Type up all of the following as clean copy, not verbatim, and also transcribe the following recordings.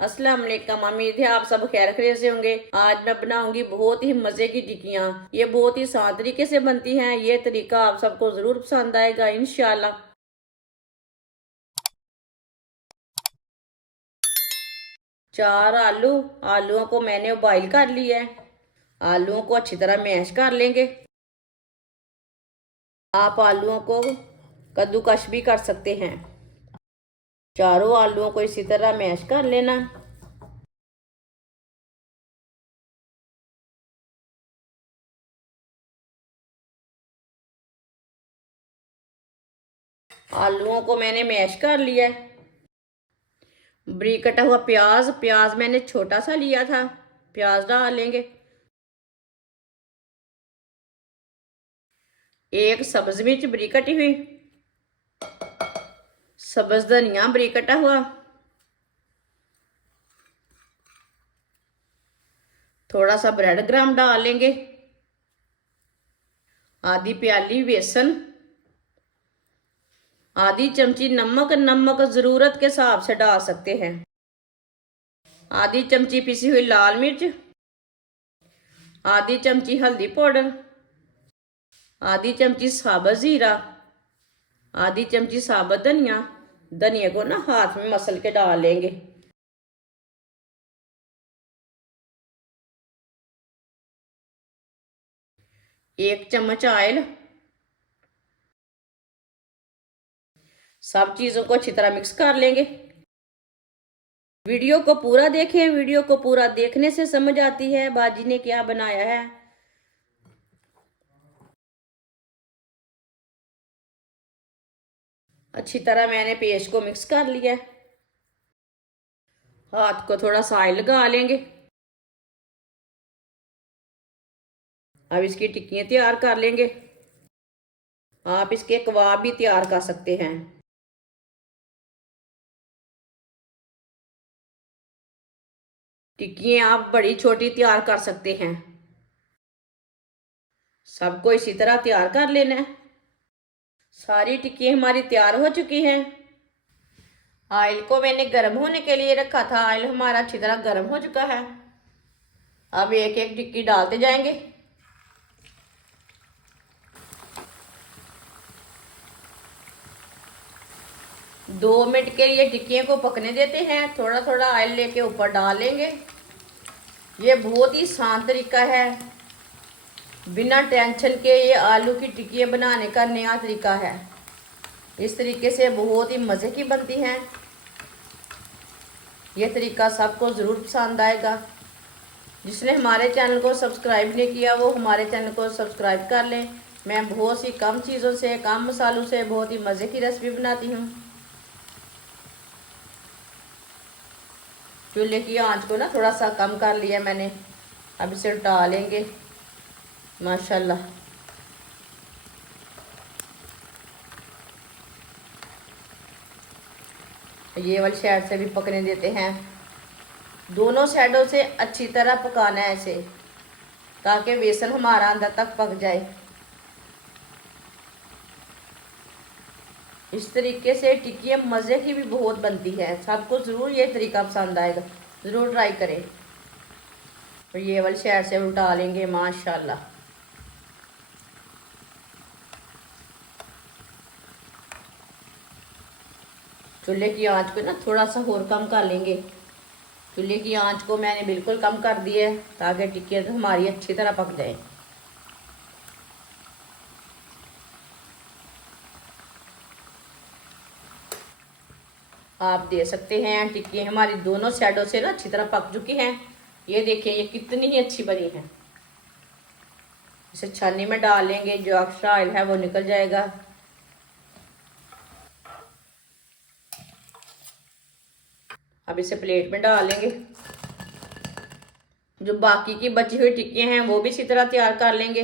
अस्सलाम वालेकुम। उम्मीद है आप सब खैर खैरियत से होंगे। आज मैं बनाऊंगी बहुत ही मजे की टिक्कियाँ। ये बहुत ही आसान तरीके से बनती हैं। ये तरीका आप सबको जरूर पसंद आएगा इंशाल्लाह। 4 आलू, आलूओं को मैंने बॉईल कर लिया है। आलूओं को अच्छी तरह मैश कर लेंगे। आप आलूओं को कद्दूकश भी कर सकते हैं। चारों आलूओं को इसी तरह मैश कर लेना। आलूओं को मैंने मैश कर लिया है। बारीक कटा हुआ प्याज, प्याज मैंने छोटा सा लिया था। प्याज डालेंगे। एक सब्ज मिर्च बारीक कटी हुई। सब्ज धनिया बारीक कटा हुआ। थोड़ा सा ब्रेड क्रम्ब डालेंगे। आधी प्याली बेसन। आधी चमची नमक, नमक जरूरत के हिसाब से डाल सकते हैं। आधी चमची पिसी हुई लाल मिर्च। आधी चमची हल्दी पाउडर। आधी चमची साबुत जीरा। आधी चमची साबुत धनिया। धनिया को ना हाथ में मसल के डाल लेंगे। एक चम्मच ऑयल। सब चीजों को अच्छी तरह मिक्स कर लेंगे। वीडियो को पूरा देखें। वीडियो को पूरा देखने से समझ आती है बाजी ने क्या बनाया है। अच्छी तरह मैंने पेस्ट को मिक्स कर लिया है। हाथ को थोड़ा सा ऑयल लगा लेंगे। अब इसकी टिक्कियाँ तैयार कर लेंगे। आप इसके कबाब भी तैयार कर सकते हैं। टिक्कियाँ आप बड़ी छोटी तैयार कर सकते हैं। सबको इसी तरह तैयार कर लेना है। सारी टिक्कियाँ हमारी तैयार हो चुकी हैं। ऑयल को मैंने गर्म होने के लिए रखा था। ऑयल हमारा अच्छी तरह गर्म हो चुका है। अब एक एक टिक्की डालते जाएंगे। दो मिनट के लिए टिक्कियों को पकने देते हैं। थोड़ा थोड़ा ऑयल लेके ऊपर डाल लेंगे। ये बहुत ही आसान तरीका है। बिना टेंशन के ये आलू की टिक्कियाँ बनाने का नया तरीका है। इस तरीके से बहुत ही मज़े की बनती हैं। ये तरीका सबको ज़रूर पसंद आएगा। जिसने हमारे चैनल को सब्सक्राइब नहीं किया वो हमारे चैनल को सब्सक्राइब कर लें। मैं बहुत सी कम चीज़ों से, कम मसालों से बहुत ही मज़े की रेसिपी बनाती हूँ। चूल्हे की आंच को ना थोड़ा सा कम कर लिया मैंने। अब इसे उल्टा लेंगे। माशाल्लाह ये वाली साइड से भी पकने देते हैं। दोनों साइडों से अच्छी तरह पकाना है इसे, ताकि बेसन हमारा अंदर तक पक जाए। इस तरीके से टिक्कियाँ मज़े की भी बहुत बनती है। सबको ज़रूर ये तरीका पसंद आएगा। ज़रूर ट्राई करें। तो ये वाली साइड से उल्टा लेंगे। माशाल्लाह चूल्हे की आंच को ना थोड़ा सा और कम कर लेंगे। चूल्हे की आंच को मैंने बिल्कुल कम कर दी है, ताकि टिक्कियाँ तो हमारी अच्छी तरह पक जाए। आप दे सकते हैं टिक्कियाँ हमारी दोनों साइडों से ना अच्छी तरह पक चुकी हैं। ये देखिए ये कितनी ही अच्छी बनी है। इसे छन्नी में डाल लेंगे। जो एक्स्ट्रा ऑयल है वो निकल जाएगा। अब इसे प्लेट में डाल लेंगे। जो बाकी की बची हुई टिक्कियाँ हैं वो भी इसी तरह तैयार कर लेंगे।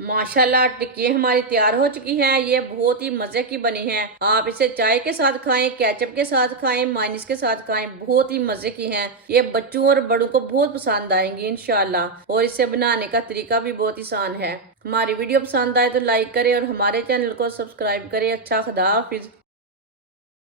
माशाल्लाह टिक्कियाँ हमारी तैयार हो चुकी हैं। ये बहुत ही मज़े की बनी हैं। आप इसे चाय के साथ खाएं, केचप के साथ खाएं, मायोनीज के साथ खाएं। बहुत ही मज़े की हैं। ये बच्चों और बड़ों को बहुत पसंद आएंगी इंशाल्लाह। और इसे बनाने का तरीका भी बहुत आसान है। हमारी वीडियो पसंद आए तो लाइक करें और हमारे चैनल को सब्सक्राइब करें। अच्छा, खुदा हाफिज।